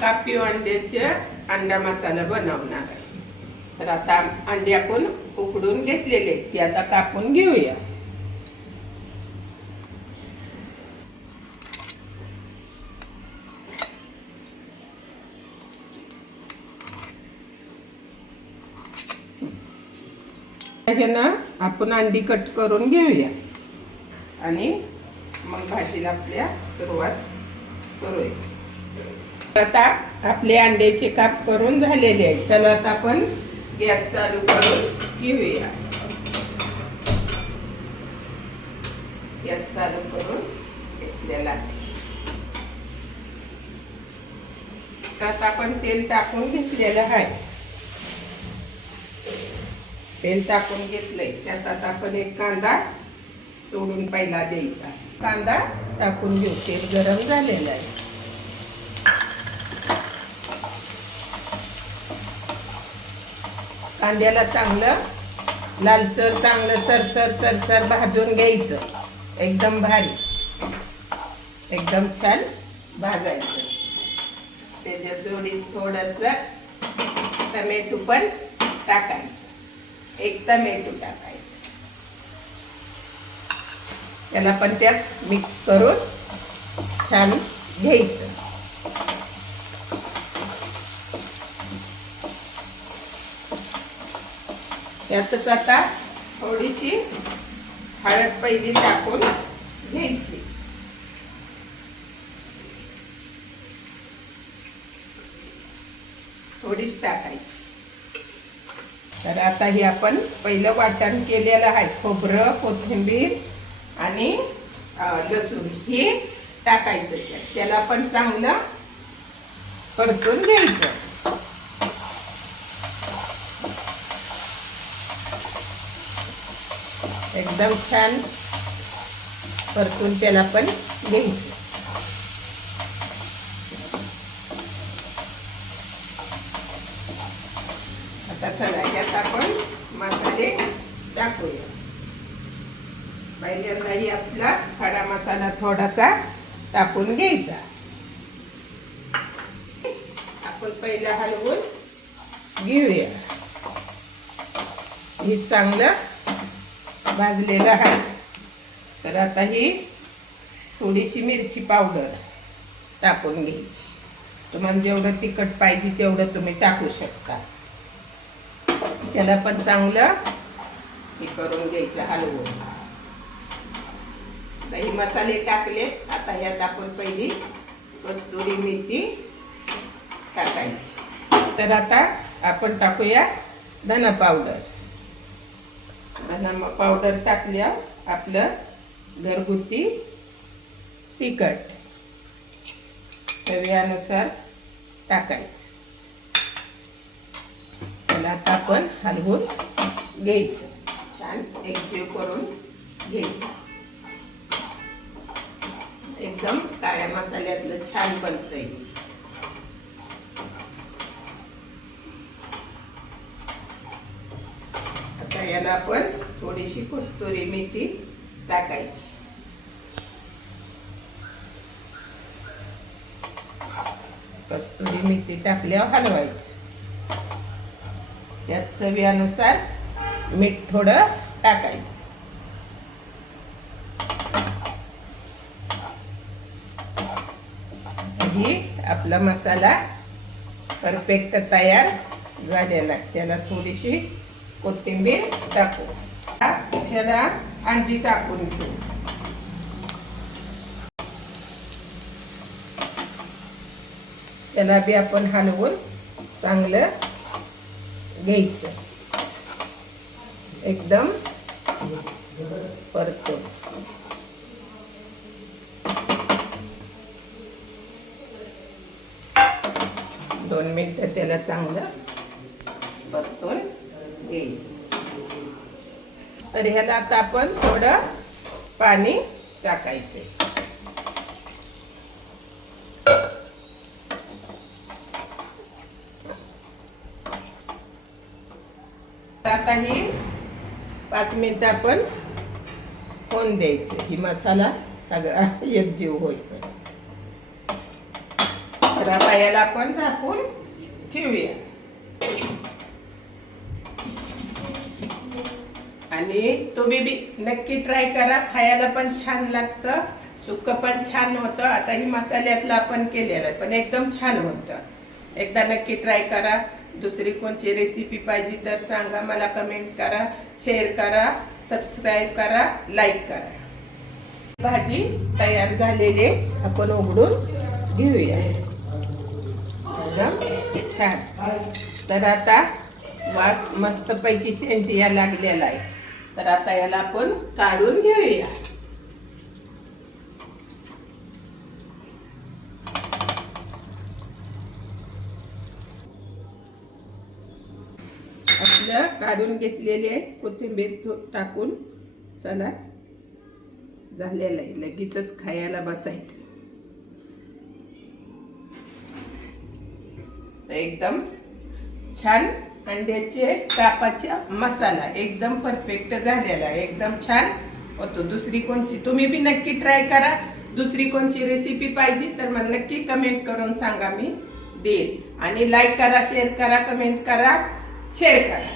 कापी अंड्याचे अंडा मसाला बनवणार आहे. तर आता अंडे आपण उकडून घेतलेले ते आता कापून घेऊया. हे ना आपण अंडी कट करून घेऊया आणि मग भाजीला आपल्या सुरुवात करूया. आता आपले अंड्याचे काप करून झालेले आहेत. चला आता आपण गॅस चालू करून घेऊया. गॅस चालू करून घेतलेला आहे. त्यात आपण तेल टाकून घेतलेलं आहे. तेल टाकून घेतलंय. त्यात आता आपण एक कांदा सोडून पहिला द्यायचा. कांदा टाकून घेऊ. तेल गरम झालेलं आहे. कांद्याला चांगलं लालसर चांगलं चरचर चरचर भाजून घ्यायचं. एकदम भारी एकदम छान भाजायचं. त्याच्या जोडीत थोडंसं टमॅटो पण टाकायचं. एक टमॅटो टाकायचं. त्याला पण त्यात मिक्स करून छान घ्यायचं. त्यातच आता थोडीशी हळद पहिली टाकून घ्यायची. थोडीच टाकायची. तर आता हे आपण पहिलं वाटण केलेलं आहे. खोबरं, कोथिंबीर आणि लसूण हे टाकायचं. त्याला पण चांगलं परतून घ्यायचं. एकदम छान परतून त्याला पण घ्यायचं. आता चला यात आपण मसाले टाकूया. पहिल्यांदाही आपला खडा मसाला थोडासा टाकून घ्यायचा. आपण पहिला हलवून घेऊया. हे चांगलं भाजलेलं आहे. तर आता ही थोडीशी मिरची पावडर टाकून घ्यायची. तुम्हाला जेवढं तिखट पाहिजे तेवढं तुम्ही टाकू शकता. त्याला पण चांगलं हे करून घ्यायचं हलवून. हे मसाले टाकले. आता ह्यात आपण पहिली कस्तुरी मेथी टाकायची. तर आता आपण टाकूया धना पावडर. धना पावडर टाकल्यावर आपलं घरगुती तिखट चवीनुसार टाकायचं. त्याला आता आपण हलवून घ्यायचं. छान एकजीव करून घ्यायचं. एकदम काळ्या मसाल्यातलं छान बनतंय. आता याला आपण थोडीशी कस्तुरी मेथी टाकायची. कस्तुरी मेथी टाकल्यावर हलवायचं. त्यात चवीनुसार मीठ थोडं टाकायचं. ही आपला मसाला परफेक्ट तयार झालेला आहे. त्याला थोडीशी कोथिंबीर टाकू. ह्याला अंडी टाकून घेऊ. त्याला बी आपण हलवून चांगलं घ्यायचं. एकदम परतून. दोन मिनिटं त्याला चांगलं परतून घ्यायचं. तर ह्याला आता आपण थोडं पाणी टाकायचं. आता ही 5 मिनिटं आपण होऊन द्यायचं. ही मसाला सगळा एकजीव होईपर्यंत. तर आता याला आपण झाकून ठेवूया. आणि तुम्ही बी नक्की ट्राय करा. खायला पण छान लागतं, सुक्क पण छान होतं. आता ही मसाल्यातलं आपण केलेलं आहे, पण एकदम छान होतं. एकदा नक्की ट्राय करा. दुसरी कोणची रेसिपी पाहिजे तर सांगा, मला कमेंट करा, शेअर करा, सबस्क्राईब करा, लाईक करा. भाजी तयार झालेली आपण उघडून घेऊया. एकदम छान. तर आता वास मस्तपैकी सेंट या लागलेला आहे. तर आता याला आपण काढून घेऊया. आपलं काढून घेतलेले कोथिंबीर टाकून चला झालेलं आहे. लगेचच खायला बसायचं. एकदम छान अंड्याचे कापाचा मसाला एकदम परफेक्ट झालेला आहे. एकदम छान होतो. दुसरी कोणची तुम्ही बी नक्की ट्राय करा. दुसरी कोणची रेसिपी पाहिजे तर मला नक्की कमेंट करून सांगा, मी देईल. आणि लाईक करा, शेअर करा, कमेंट करा, शेअर करा.